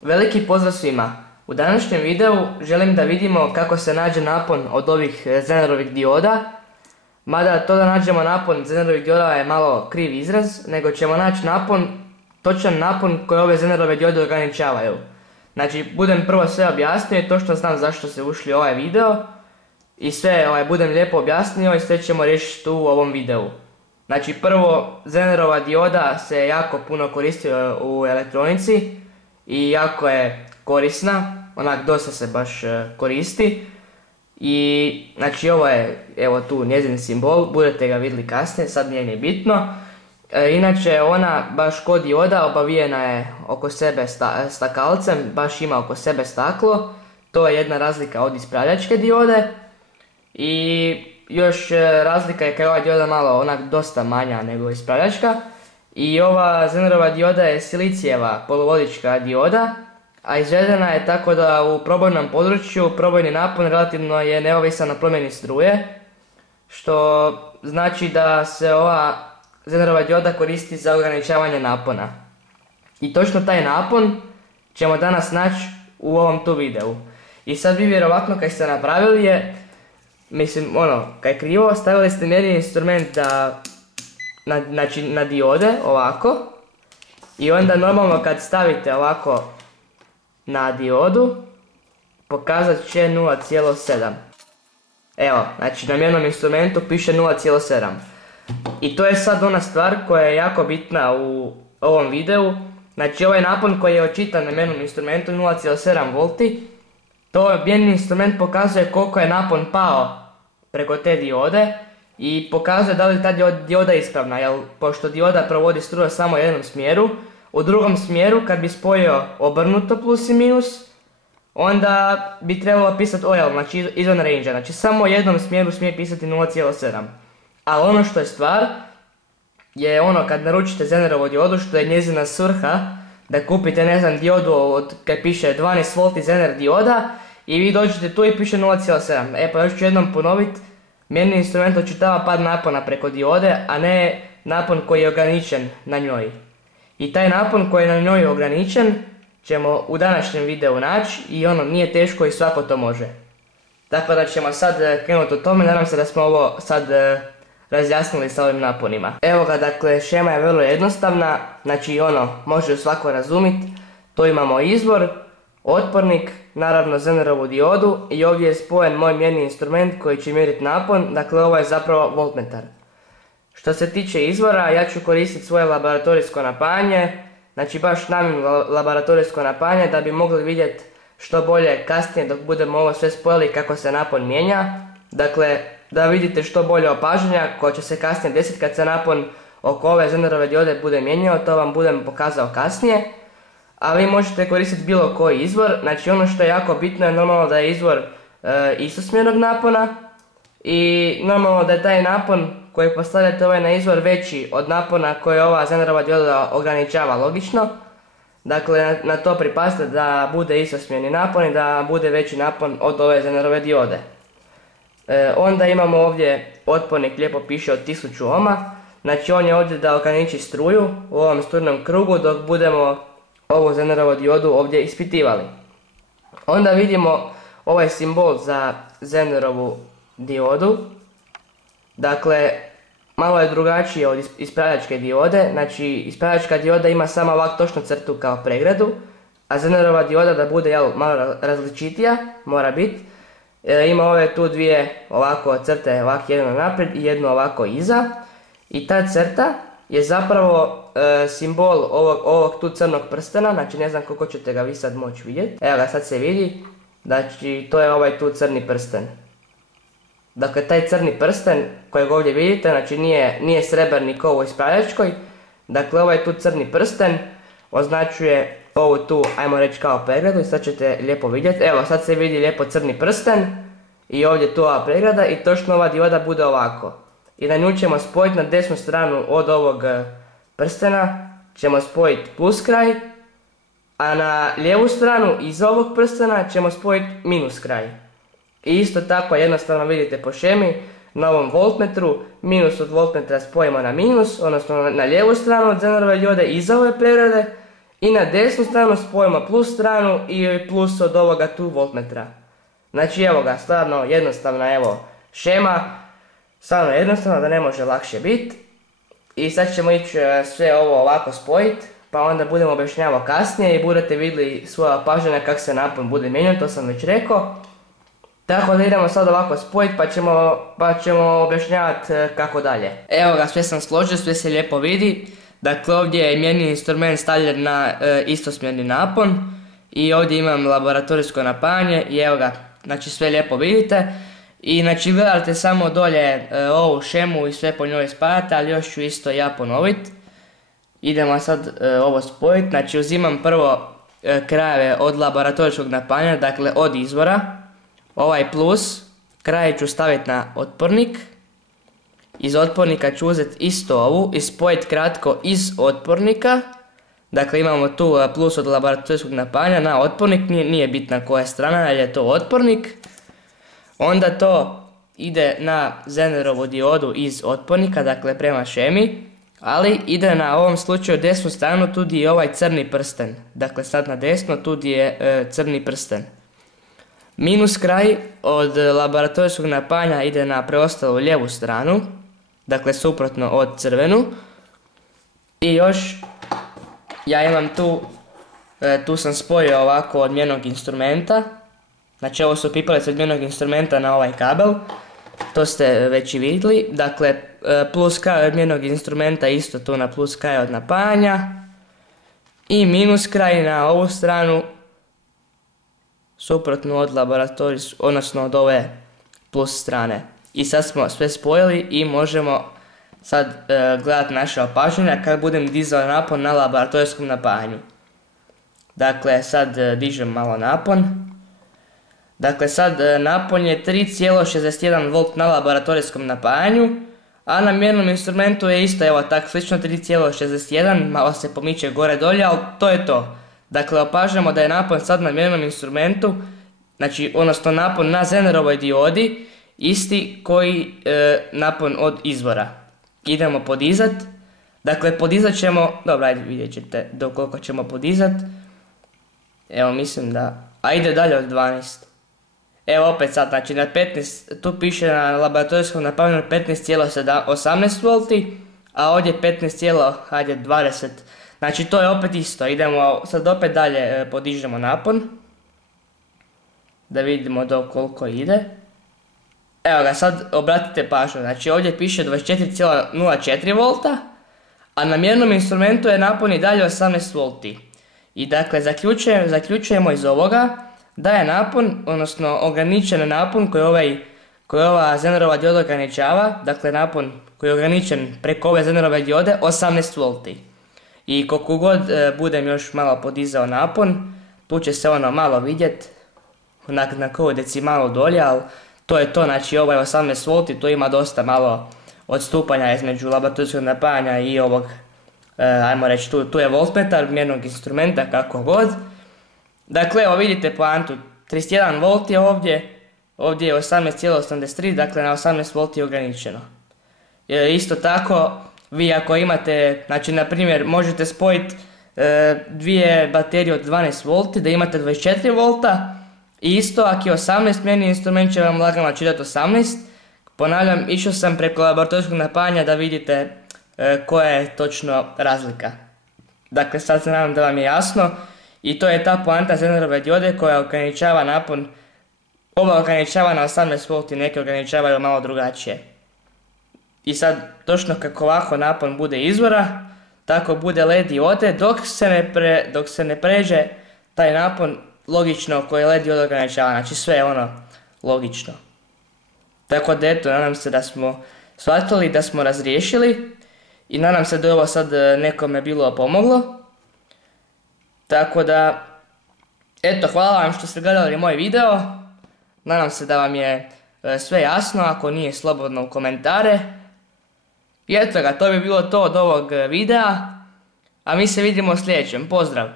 Veliki pozdrav svima! U današnjem videu želim da vidimo kako se nađe napon od ovih Zenerovih dioda. Mada to da nađemo napon Zenerovih dioda je malo kriv izraz, nego ćemo naći točan napon koji ove Zenerove diode ograničavaju. Znači, budem prvo sve objasnio i točno znam zašto ste ušli u ovaj video. I sve budem lijepo objasnio i sve ćemo riješiti tu u ovom videu. Znači, prvo, Zenerova dioda se jako puno koristi u elektronici i jako je korisna, onak dosta se baš koristi. I znači ovo je, evo tu njezin simbol, budete ga vidjeli kasnije, sad nije ni bitno. Inače ona baš ko dioda obavijena je oko sebe stakalcem, baš ima oko sebe staklo. To je jedna razlika od ispravljačke diode. I još razlika je kao ova dioda malo onak dosta manja nego ispravljačka. I ova Zenerova dioda je silicijeva poluvodička dioda, a izvedena je tako da u probojnom području probojni napon relativno je neovisan o promjeni struje, što znači da se ova Zenerova dioda koristi za ograničavanje napona. I točno taj napon ćemo danas naći u ovom tu videu. I sad vi vjerovatno kaj ste napravili je, kaj je krivo, stavili ste mjerni instrument na diode, ovako. I onda normalno kad stavite ovako na diodu, pokazat će 0,7. Evo, znači na mjernom instrumentu piše 0,7. I to je sad ona stvar koja je jako bitna u ovom videu. Znači ovaj napon koji je očitan na mjernom instrumentu 0,7 V, to mjerni instrument pokazuje koliko je napon pao preko te diode i pokazuje da li ta dioda je ispravna, jer pošto dioda provodi struju samo u jednom smjeru, u drugom smjeru kad bi spojio obrnuto plus i minus, onda bi trebalo pisati OL, znači izvan range, znači samo u jednom smjeru smije pisati 0,7. Ali ono što je stvar, je ono kad naručite Zenerovu diodu, što je njezina svrha, da kupite ne znam diodu od kaj piše 12 V Zener dioda i vi dođete tu i piše 0,7. Pa još ću jednom ponoviti, mjerni instrument očitava pad napona preko diode, a ne napon koji je ograničen na njoj. I taj napon koji je na njoj ograničen ćemo u današnjem videu naći i nije teško i svako to može. Tako da ćemo sad krenuti o tome, nadam se da smo ovo sad razjasnili sa ovim naponima. Evo ga, dakle, šema je vrlo jednostavna, znači može ju svako razumjeti. To imamo izvor, otpornik, naravno Zenerovu diodu i ovdje je spojen moj mjerni instrument koji će mjeriti napon, dakle ovo je zapravo voltmetar. Što se tiče izvora, ja ću koristiti svoje laboratorijsko napajanje, znači baš namjerno laboratorijsko napajanje da bi mogli vidjeti što bolje kasnije dok budemo ovo sve spojili kako se napon mijenja. Dakle, da vidite što bolje opažanja koja će se kasnije desiti kad se napon oko ove Zenerove diode bude mijenjao, to vam budem pokazao kasnije. A vi možete koristiti bilo koji izvor, znači ono što je jako bitno je normalno da je izvor istosmjernog napona i normalno da je taj napon koji postavljate na izvor veći od napona koje ova Zenerova dioda ograničava logično. Dakle, na to pripazite da bude istosmjerni napon i da bude veći napon od ove Zenerove diode. Onda imamo ovdje otpornik, lijepo piše od 1000 ohma, znači on je ovdje da ograniči struju u ovom strujnom krugu dok budemo ovu Zenerovu diodu ovdje ispitivali. Onda vidimo ovaj simbol za Zenerovu diodu. Dakle, malo je drugačije od ispravljačke diode, znači ispravljačka dioda ima samo ovak točnu crtu kao pregradu, a Zenerova dioda da bude malo različitija, mora biti. Ima ove tu dvije ovako crte, ovako jedno naprijed i jedno ovako iza. I ta crta je zapravo simbol ovog tu crnog prstena, znači ne znam koliko ćete ga vi sad moći vidjeti. Evo ga, sad se vidi, znači to je ovaj tu crni prsten. Dakle, taj crni prsten kojeg ovdje vidite, znači nije srebrni kao u ispravljačkoj. Dakle, ovaj tu crni prsten označuje ovu tu, ajmo reći kao pregradu i sad ćete lijepo vidjeti. Evo, sad se vidi lijepo crni prsten i ovdje tu ova pregrada i točno ova dioda bude ovako. I na nju ćemo spojiti na desnu stranu od ovog prstena, ćemo spojiti plus kraj, a na lijevu stranu iz ovog prstena ćemo spojiti minus kraj. I isto tako jednostavno vidite po šemi, na ovom voltmetru, minus od voltmetra spojimo na minus, odnosno na lijevu stranu od Zenerove diode iza ove pregrade I na desnu stranu spojimo plus stranu i plus od ovoga tu voltmetra. Znači evo ga, stvarno jednostavna evo šema, stvarno jednostavno da ne može lakše biti. I sad ćemo ići sve ovo ovako spojiti, pa onda budemo objašnjavati kasnije i budete vidjeli svoja opažanja kako se napon bude mijenjan, to sam već rekao. Tako da idemo sad ovako spojiti pa ćemo objašnjavati kako dalje. Evo ga, sve sam složio, sve se lijepo vidi. Dakle, ovdje je mjerni instrument stavljen na istosmjerni napon i ovdje imam laboratorijsko napajanje i evo ga, znači sve lijepo vidite. I znači gledate samo dolje ovu šemu i sve po njoj spajate, ali još ću isto ja ponoviti. Idemo sad ovo spojiti, znači uzimam prvo krajeve od laboratorijskog napajanja, dakle od izvora. Ovaj plus, kraje ću staviti na otpornik. Iz otpornika ću uzeti isto ovu i spojiti kratko iz otpornika. Dakle imamo tu plus od laboratorijskog napajanja na otpornik, nije bitna koja strana, jer je to otpornik. Onda to ide na Zenerovu diodu iz otpornika, dakle prema šemi. Ali ide na ovom slučaju desnu stranu, tu gdje je ovaj crni prsten. Dakle sad na desno, tu gdje je crni prsten. Minus kraj od laboratorijskog napajanja ide na preostalu lijevu stranu. Dakle suprotno od crvenu. I još ja imam tu sam spojio ovako od mjernog instrumenta. Znači ovo su pipalice od mjernog instrumenta na ovaj kabel. To ste već i vidjeli. Dakle plus kraj od mjernog instrumenta isto tu na plus kraj od napajanja. I minus kraj na ovu stranu. Suprotno od laboratorijskog, odnosno od ove plus strane. I sad smo sve spojili i možemo sad gledati naše opažanja kad budem dizao napon na laboratorijskom napajanju. Dakle sad dižem malo napon. Dakle sad napon je 3,61 V na laboratorijskom napajanju, a na mjernom instrumentu je isto evo tako slično 3,61, malo se pomiče gore dolje, ali to je to. Dakle opažamo da je napon sad na mjernom instrumentu, znači odnosno napon na Zenerovoj diodi, isti koji napon od izvora. Idemo podizat. Dakle podizat ćemo, dobro ajde vidjet ćete do koliko ćemo podizat. Evo mislim da, a ide dalje od 12. Evo opet sad, znači na 15, tu piše na laboratorijskom napajanju 15,18 V, a ovdje 15,20. Znači to je opet isto, idemo sad opet dalje podižemo napon. Da vidimo do koliko ide. Evo ga, sad obratite pažnju, znači ovdje piše 24,04 V, a na mjernom instrumentu je napon i dalje 18 V. I dakle zaključujemo iz ovoga da je napon, odnosno ograničen napon koji ova Zenerova dioda ograničava, dakle napon koji je ograničen preko ove Zenerove diode 18 V. I koliko god budem još malo podizao napon, tu će se ono malo vidjet, na koju decimalu dolje, ali to je to, znači ovaj 18 V, to ima dosta malo odstupanja između laboratorijskog napajanja i ovog, ajmo reći, tu je voltmetar mjernog instrumenta, kako god. Dakle, evo vidite poantu, 31 V je ovdje je 18,83, dakle na 18 V je ograničeno. Isto tako, vi ako imate, znači na primjer možete spojiti dvije baterije od 12 V da imate 24 V i isto ako je 18 mjerni instrument će vam lagano čitati 18. Ponavljam, išao sam preko laboratorijskog napajanja da vidite koja je točno razlika. Dakle sad se nadam da vam je jasno i to je ta poanta Zenerove diode koja ograničava napon. Ova ograničava na 18 V, neke ograničavaju malo drugačije. I sad točno kako ovako napon bude izvora, tako bude LED diode dok se ne pređe taj napon logično koji LED dioda ograničava, znači sve je ono logično. Tako da eto, nadam se da smo shvatili, da smo razriješili i nadam se da je ovo sad nekome bilo pomoglo. Tako da, eto, hvala vam što ste gledali moj video, nadam se da vam je sve jasno, ako nije slobodno u komentare. I eto ga, to bi bilo to od ovog videa, a mi se vidimo u sljedećem, pozdrav!